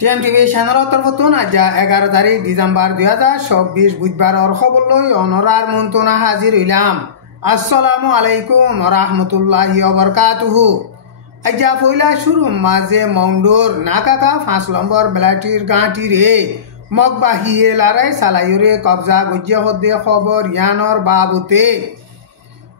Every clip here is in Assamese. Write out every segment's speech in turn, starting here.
টিএমটিভি চ্যানেলৰ তৰফতোন আজি 11 তাৰিখ ডিসেম্বৰ 2024 বুধবাৰৰ খবৰলৈ অনৰাৰ মন্তনা হাজিৰ হইলাম। আসসালামু আলাইকুম রাহমাতুল্লাহি ওয়া বারাকাতুহু। আজি পয়লা শুরু মাঝে মংডুর নাকাকা 5 নম্বর বেলাটির গাঁটিরে মগবাহিয়ে লড়াই সালাইরে কবজা গজ্জে হদে খবর ইয়ানর বাবুতে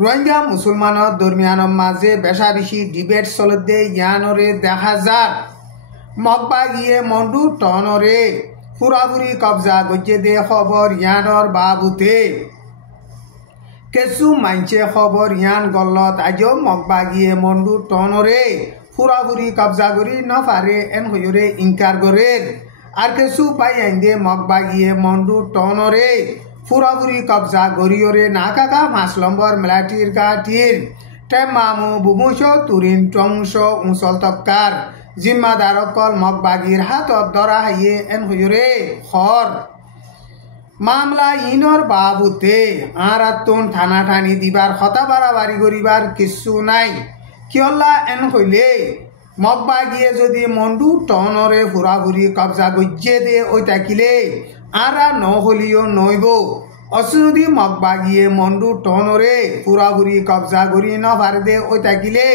রোহিঙ্গা মুসলমানৰ দৰমিয়ানৰ মাঝে বেশা বেশি ডিবেট চলতে ইয়ানরে দেখা যায়। মগবাগিয়ে মন্ডু টনরে পুরাপুরি কবজা গজ্জে দে খবর ইয়ানর বাবুতে কেসু মাইনছে খবর ইয়ান গলত আজও মগবাগিয়ে মন্ডু টনরে পুরাপুরি কবজা করি নফারে এন হইরে ইনকার করে আর কেসু পাই আইন্দে মগবাগিয়ে মন্ডু টনরে পুরাপুরি কবজা গরিয়রে নাকাকা 5 নম্বর মেলাটির গাটির টেমামু বুমুশ তুরিন টংশ উঁচল তক্কার জিম্মাদার অকল মগবাগির হাতত ধরা হাইয়ে এন হইরে খর মামলা ইনর বাবুতে আর আত্মন থানা ঠানি দিবার হতা বাড়াবাড়ি করিবার কিছু নাই। কিয়লা এন হইলে মগবাগিয়ে যদি মন্ডু টনরে ফুরাফুরি কবজা গজ্জে দে ওই থাকিলে আরা নহলিও নইব অসুদি মগবাগিয়ে মন্ডু টনরে ফুরাফুরি কবজা করি নভার দে ওই থাকিলে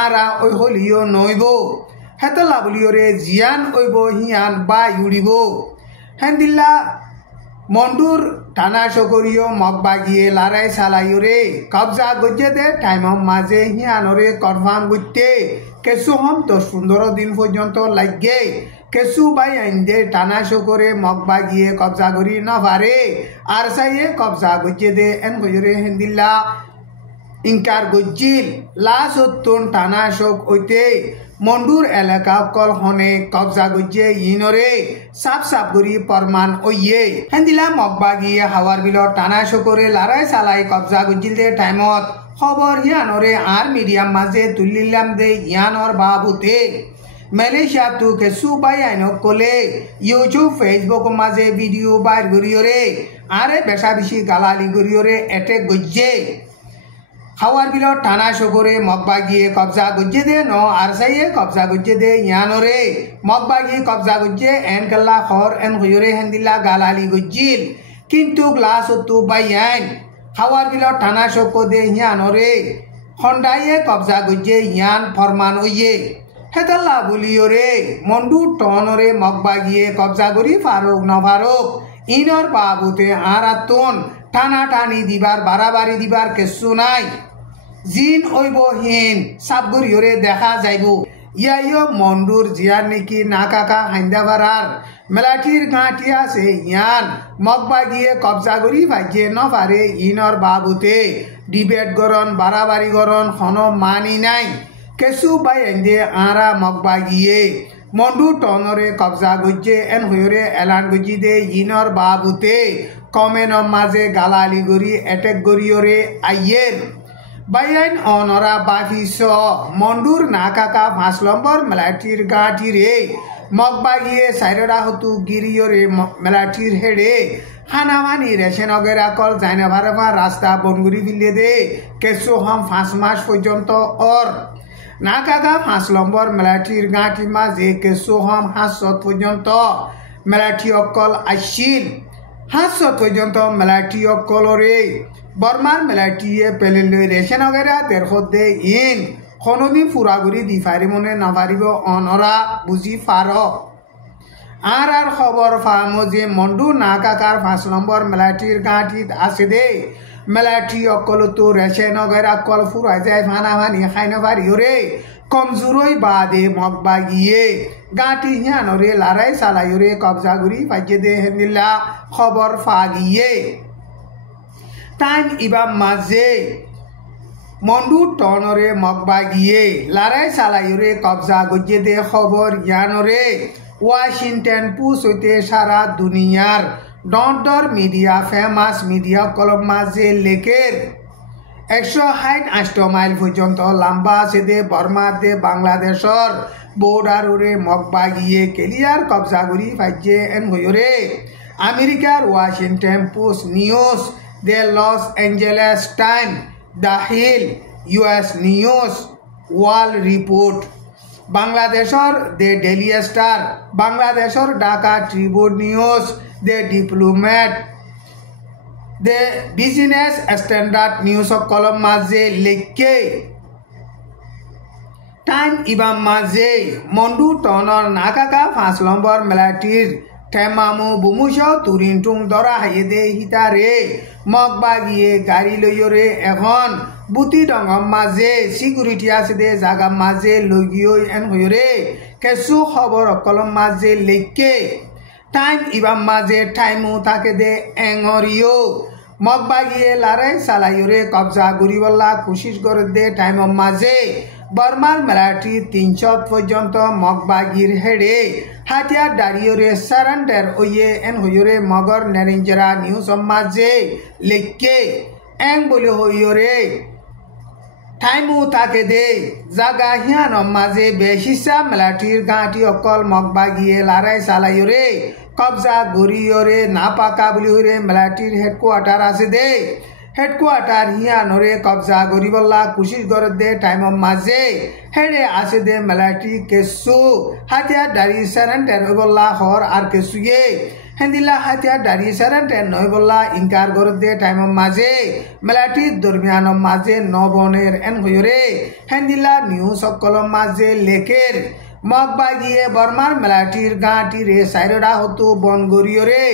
আরা ওই হলিও নইব হেতলা বলিওরে জিয়ান ওইব হিয়ান বা উড়িব হেন্দিল্লা মন্ডুর টানা সকরিও মগবাগিয়ে লড়াই সালাইরে কবজা গজ্জে দে টাইম মাঝে হিয়ানরে কনফার্ম করতে কেসু হম 10-15 দিন পর্যন্ত লাগে কেসু বাই আইন্দে টানা সকরে মগবাগিয়ে কবজা করি নভারে আর সাইয়ে কবজা গজ্জে দে এন হইরে হেন্দিল্লা ইনকার গজ্জিল লাসত্তন টানা শোক ওইতে মন্ডুর এলাকা কল হনে কবজা গজ্জে ইনরে সাপ সাপ করি প্রমাণ ওইয়ে হেন্দিলা মগবাগিয়ে হাওয়ার বিলত টানা শোকরে লড়াই চালাই কবজা গজ্জিল দে টাইমত খবর ইয়ানরে আর মিডিয়াম মাঝে তুলিলাম দে ইয়ানর বাবুতে মালয়েশিয়া তো কেসু বাই আইনক কলে ইউটিউব ফেসবুক মাঝে ভিডিও বাইর করিয়রে আরে বেশা বেশি গালালি করিয়রে এটে গজ্জে হাওয়ার বিলত টানা শোকরে মগবাগিয়ে কবজা গজ্জে দে ন আর সাইয়ে কবজা গজ্জে দে ইয়ানরে মগবাগিয়ে কবজা গজ্জে এন কাল্লা খর এন হইরে হেন্দিল্লা গালালি গজ্জিল কিন্তু গ্লাস তো বাই আইন হাওয়ার বিলত টানা শোক দে ইয়ানরে হন্ডাইয়ে কবজা গজ্জে ইয়ান ফরমান ওইয়ে হেতাল্লা বলিওরে মন্ডু টনরে মগবাগিয়ে কবজা করি ফারুক নফারুক ইনর বাবুতে আর আত্মন টানা টানি দিবার বাড়াবাড়ি দিবার কেসু নাই জিন ওইব হিন সাবগরিয়রে দেখা যাইব ইয়াইও মন্ডুর জিয়ার নেকি নাকাকা হাইন্দাবারার মেলাটির গাঁটি আছে ইয়ান মগবাগিয়ে কবজা করি ভাগ্যে নফারে ইনর বাবুতে ডিবেট গরন বাড়াবাড়ি গরন হন মানি নাই কেসু বাই এন্দে আরা মগবাগিয়ে মন্ডু টনরে কবজা গজ্জে এন হইরে এলান গজ্জি দে ইনর বাবুতে কমেন মাঝে গালালি গরি এটেক গরিয়রে আইয়ের বাইন অনরা বাফিস মন্ডুর নাকাকা 5 নম্বর মেলাটির গাঁটিরে মগবাগিয়ে সাইররা হতু গিরিয়রে মেলাটির হেড়ে হানামানি রেশন অগেরা কল জাইনা ভারফা রাস্তা বনগুড়ি ফিলিয়ে দে কেসু হম 5 মাস পর্যন্ত অর নাকাকা 5 নম্বর মেলাটির গাঁটি মাঝে কেসু হম 500 পর্যন্ত মেলাটি অকল আসিল 500 পর্যন্ত মেলাটি অকলরে বর্মার মেলাটিয়ে পেলেলে রেশন অগেরা দেড় ইন খনদি ফুরাগুড়ি দি ফারি মনে নাভারিব অনরা বুঝি ফার আর খবর ফামো যে মন্ডু নাকাকার 5 নম্বর মেলাটির গাঁটিত আছে দে মেলাটি অকল তো রেশন অগেরা কল ফুরা যায় ফানা ফানি খাইন পারিওরে কমজোরই বাদে মগবাগিয়ে গাঁটি হিয়ানরে লড়াই চালাইরে কবজা করি পাইয়ে দে হেন্দিল্লা খবর ফাগিয়ে টাইম ইবা মাঝে মন্ডু টনরে মগবাগিয়ে লড়াই চালাইরে কবজা গজ্জে দে খবর ইয়ানরে ওয়াশিংটন পোস্ট হইতে সারা দুনিয়ার ডন্টর মিডিয়া ফেমাস মিডিয়া কলম মাঝে লেখের 168 মাইল পর্যন্ত লম্বা আছে দে বর্মা দে বাংলাদেশর বর্ডারে মগবাগিয়ে ক্লিয়ার কবজা করি পাইছে এন হইরে আমেরিকার Washington Post news the Los Angeles time the Hill US news world report বাংলাদেশৰ দ্য ডেইলি ষ্টাৰ বাংলাদেশৰ Dhaka Tribune news the Diplomat the Business Standard নিউজসকলৰ মাজে লেখে টাইম ইবাম মাজে মন্ডু টনৰ নাকাকা 5 নম্বৰ মেলাটিৰ টেমামু বুমুশ তুৰিনটুং দৰা হাইদে হিতাৰে মগবাগিয়ে গাড়ী লৈৰে এখন বুটি ডঙৰ মাজে সিকিউৰিটি আছে দে জাগা মাজে লগিয়ই এন হয়ৰে কেছু খবৰ কলম মাজে লেখে টাইম ইবাম মাজে টাইমু থাকে দে এঙৰিও মগবাগিয়ে লাৰাই চালাইৰে কবজা কৰিবলা কোশিশ কৰে দে টাইমৰ মাজে বর্মার মেলাটি 300 পর্যন্ত মগবাগির হেডে হাতিয়ার দাঁড়িয়ে সারেন্ডার ওয়ে এন হইরে মগর নেরিঞ্জরা নিউজ মাঝে লেখে এং বলে হইরে টাইমু তাকে দে জাগা হিয়ান মাঝে বেশিসা মেলাটির গাঁটি অকল মগবাগিয়ে লারাই চালাইরে কবজা গড়িয়রে না পাকা বলি হইরে মেলাটির হেডকোয়ার্টার আছে দে হেডকোয়ার্টার হিয়ানরে কবজা গরিবল্লা কোশিশ করে দে টাইমৰ মাজে হেডে আছে দে মেলাটি কেসু হাতিয়ার দাড়ি সারেন্ডার হইবল্লা হর আর কেসুয়ে হেন্দিলা হাতিয়ার দাড়ি সারেন্ডার নইবল্লা ইনকার করে দে টাইমৰ মাজে মেলাটি দৰমিয়ানৰ মাজে নবনেৰ এন হইৰে হেন্দিলা নিউজ সকলৰ মাজে লেখের মগবাগিয়ে বর্মার মেলাটির গাঁটি রে সাইরডা হতো বন গরিয়রে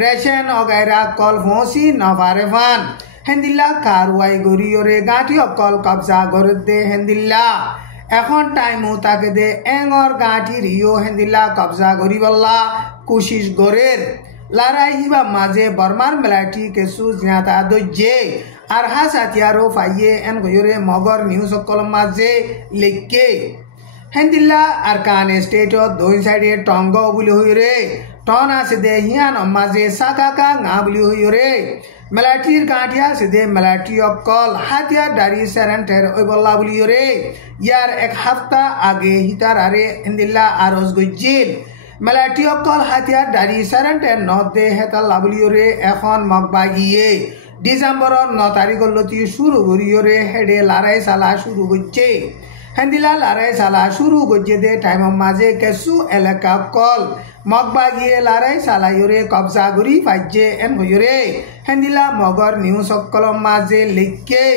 রেশন অগাইরা কল ফসি নভারে ফান হেন্দিল্লা কারওয়াই গরিয়রে গাঁটি অকল কবজা করে দে হেন্দিল্লা এখন টাইমও তাকে দে এঙর গাঁটি রিও হেন্দিল্লা কবজা করিবল্লা কোশিশ গরের লড়াই হিবা মাঝে বর্মার মেলাটি কেসু জিয়াতা দজ্জে আর হাস হাতিয়ারও ফাইয়ে এন গয়রে মগর নিউজ সকল মাঝে লেখে হেন্দিল্লা আরকান স্টেটত দুই সাইডে টঙ্গ বুলি হইরে টন আছে দে হিয়ান মাঝে সাকাকা ngা বুলি হইরে মেলাটির গাঁঠিয়া আছে দে মেলাটি অকল হাতিয়ার দাড়ি সারেন্টার ওইবল্লা বুলি হইরে ইয়ার এক হপ্তাহ আগে হিতার আরে হেন্দিল্লা আরজ গজ্জিল মেলাটি অকল হাতিয়ার দাড়ি সারেন্টার নদে হেতাল্লা বুলি হইরে এখন মগবাগিয়ে ডিসেম্বরের 9 তারিখলতি শুরু করিয়রে হেডে লড়াই চালা শুরু করছে হেন্দিলা লড়াই চালা শুরু করছে দে টাইমৰ মাজে কেসু এলাকা কল মগবাগিয়ে লড়াই চালাইৰে কবজা কৰি পাইছে এন হইৰে হেন্দিলা মগৰ নিউজ সকলৰ মাজে লেখে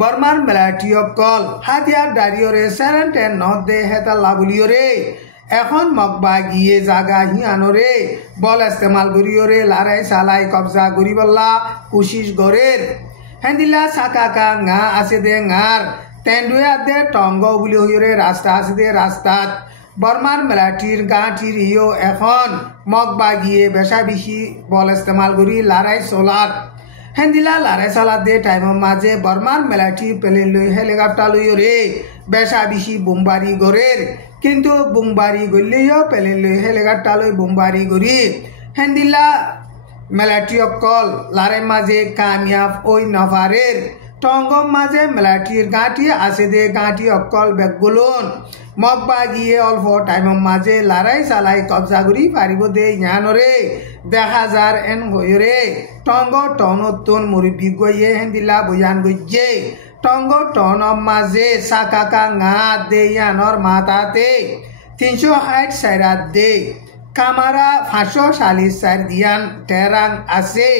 বর্মার মেলাটি অকল হাতিয়ার দাঁড়িয়ে সারেন্টার নদে হেতাল্লা বুলিয়রে এখন মগবাগিয়ে জাগা হিয়ানরে বল ইস্তেমাল করিয়রে লড়াই চালাই কবজা করিবল্লা কোশিশ গরের হেন্দিলা সাকাকা ngা আছে দে ngaর তেন্ডুয়া দে টঙ্গ বুলি হইরে রাস্তা আছে দে রাস্তাত বর্মার মেলাটির গাঁটির ইও এখন মগবাগিয়ে বেশা বেশি বল ইস্তেমাল করি লড়াই চলাত হেন্দিলা লড়াই চালাত দে টাইমৰ মাজে বর্মার মেলাটি প্লেন লই হেলিকপ্টার লইরে বেশা বেশি বোমবারি গরের কিন্তু বোমবারি গলেও প্লেন লই হেলিকপ্টার লই বোমবারি করি হেন্দিলা মেলাটি অকল লড়াই মাঝে কামিয়াব ওই নফারের টঙ্গম মাঝে মেলাটির গাঁটি আছে দে গাঁটি অকল বেগুলন মগবাগিয়ে অল্প টাইমৰ মাঝে লড়াই চালাই কবজা করি পারিব দে ইয়ানরে দেখা যার এন হইরে টঙ্গ টনতুন মুরব্বী গইয়ে হেন্দিলা বয়ান গজ্জে টঙ্গ টনম মাঝে সাকাকা ngা দে ইয়ানর মাথাতে 360 সাইরাত দে কামারা 540 দিয়ান টেরাং আছে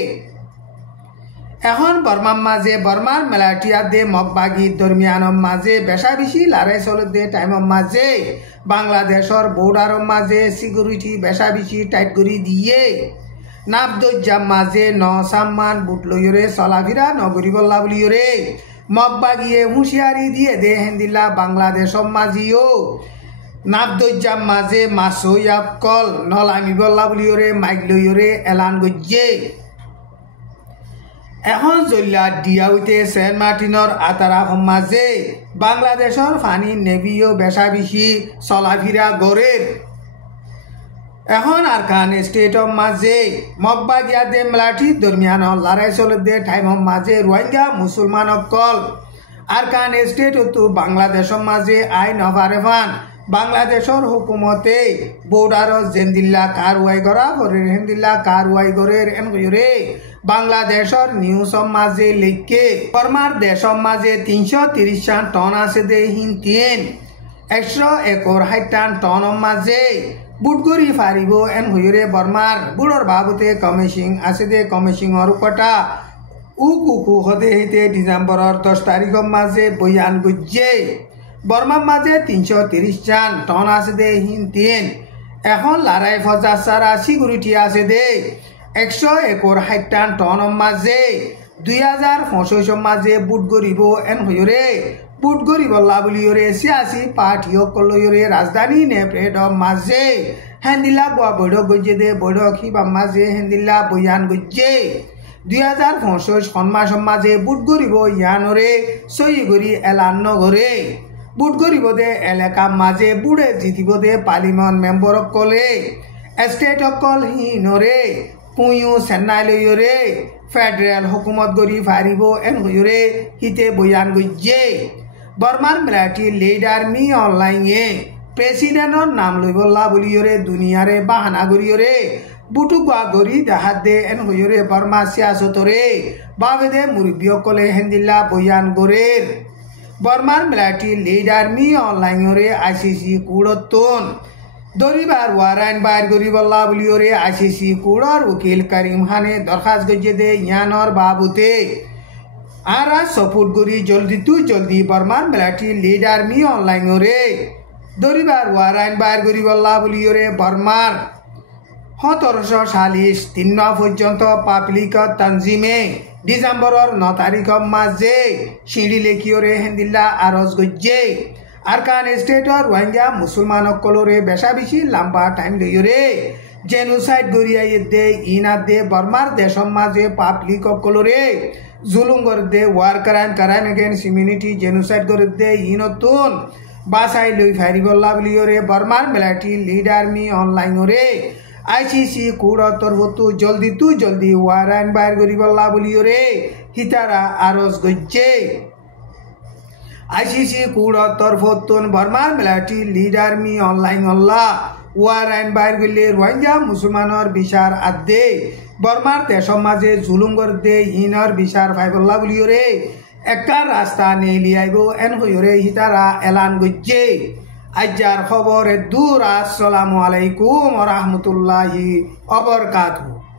এখন বর্মার মাঝে বর্মার মেলাটিয়া দে মগবাগি দরমিয়ানের মাঝে বেশা বেশি লড়াই চলে দে টাইমৰ মাঝে বাংলাদেশের বর্ডারের মাঝে সিকিউরিটি বেশা বেশি টাইট করে দিয়ে নাবদজ্জাম মাঝে নসাম্মান বুট লইরে চলাফিরা নগরিবল্লা বলিরে মগবাগিয়ে হুঁশিয়ারি দিয়ে দে হেন্দিল্লা বাংলাদেশের মাঝিও নাবদজ্জাম মাঝে মাসইয়াব কল নলামিবল্লা বলিরে মাইক লইরে এলান গজ্জে এখন জল্লা দিয়াউতে সেন্ট মার্টিনের আতারা মাঝে বাংলাদেশের ফানি নেভিও বেশা বেশি চলাফিরা গড়ের এখন আরকান স্টেটর মাঝে মগবাগিয়া দে মেলাটি দরমিয়ান লড়াই চলে দে টাইমৰ মাঝে রোহিঙ্গা মুসলমান কল আরকান স্টেট তো বাংলাদেশের মাঝে আইন নভারেফান বাংলাদেশের হুকুমতে বর্ডার জেন্দিল্লা কারওয়াই করা হরের হেন্দিল্লা কারওয়াই গরের এন হইরে বাংলাদেশৰ নিউজৰ মাজে লেখকে বৰ্মাৰ দেশৰ মাজে 330 টন আছে দে হিন্তিয়েন 161 টনৰ মাজে বুটগৰি ফাৰিব এন হৈৰে বৰ্মাৰ বুড়ৰ বাবুতে কমিশন আছে দে কমিশনৰ কটা উকু হদে হিতে ডিসেম্বৰৰ 10 তাৰিখৰ মাজে বয়ান গজ্জে বৰ্মাৰ মাজে 330 টন আছে দে হিন্তিয়েন এখন লৰাই ফজা সাৰা সিকিউৰিটি আছে দে 161 টনৰ মাজে 2025 মাজে বুট গৰিব এন হৈৰে বুট গৰিব লাবলিয়ৰে সিয়াসী পাৰ্টিসকলৰে ৰাজধানী নেপেডৰ মাজে হেন্দিলা গোৱা বৈঠক গজ্জে দে বৈঠক হিবা মাজে হেন্দিলা বয়ান গজ্জে 2025 সন্মাসৰ মাজে বুট গৰিব ইয়ানৰে সৈগৰি এলান নগৰে বুট গৰিব দে এলেকা মাজে বুড়ে জিতিব দে পাৰ্লিমেণ্ট মেম্বৰসকলে এষ্টেটসকল হিনৰে পুয়ো চেন্নাইলৈৰে ফেডাৰেল হুকুমত গৰি ফাৰিব এন হৈৰে হিতে বয়ান গজ্জে বৰ্মাৰ মিলিটাৰী লিডাৰ মি অনলাইনে প্ৰেসিডেন্টৰ নাম লইবলা বুলিয়ৰে দুনিয়াৰে বাহানা গৰিয়ৰে বুটুকা গৰি দেখাত দে এন হৈৰে বৰ্মা সিয়াসতৰে বাবেদে মুৰব্বীসকলে হেন্দিলা বয়ান গৰেৰ বৰ্মাৰ মিলিটাৰী লিডাৰ মি অনলাইনৰে আইসিসি কুড়তন দরিবার ওয়ারাইন বাইর গরিবল্লা বুলিয়রে আইসিসি কুড়র উকিল করিম খানে দরখাস্ত গজ্জে দে ইয়ানর বাবুতে আরা সপোর্ট গরি জলদি বর্মার মিলিটারি লিডার মি অনলাইনরে দরিবার ওয়ারাইন বাইর গরিবল্লা বুলিয়রে বর্মার 1743 পর্যন্ত পাবলিক তঞ্জিমে ডিসেম্বৰৰ 9 তাৰিখৰ মাজে শিৰি লেখিয়ৰে হেন্দিল্লা আৰজ গজ্জে আৰকান স্টেটৰ ৰোহিঙ্গা মুসলমানসকলৰে বেশা বেশি লম্বা টাইম লইৰে জেনোসাইড গৰিয়াই দে ইনা দে বৰ্মাৰ দেশৰ মাজে পাবলিকসকলৰে জুলুম করে they were crime against humanity genocide করে দে ইনতুন বাসাই লই ফারিবল্লা বুলিয়রে বর্মার মিলিটারি লিডার মি অনলাইনরে আইসিসি কুড়ৰ তৰফতো জলদি ওয়াৰাইন বাইৰ গৰিবল্লা বুলিয়ৰে হিতাৰা আৰজ গজ্জে আইসিসি কুড়ৰ তৰফতন বৰ্মাৰ মিলিটাৰি লিডাৰ মি অনলাইন অল্লা ওয়াৰাইন বাইৰ গলে ৰোহিঙ্গা মুসলমানৰ বিচাৰ আদে বৰ্মাৰ দেশৰ মাজে জুলুম করে দে ইনর বিচার ফাইবল্লা বুলিয়রে একটা রাস্তা নেলিয়াইব এন হৈরে হিতারা এলান গজ্জে আজ্জার খবর দূর আসসালামু আলাইকুম ওয়া রাহমাতুল্লাহি ওয়া বারাকাতুহু।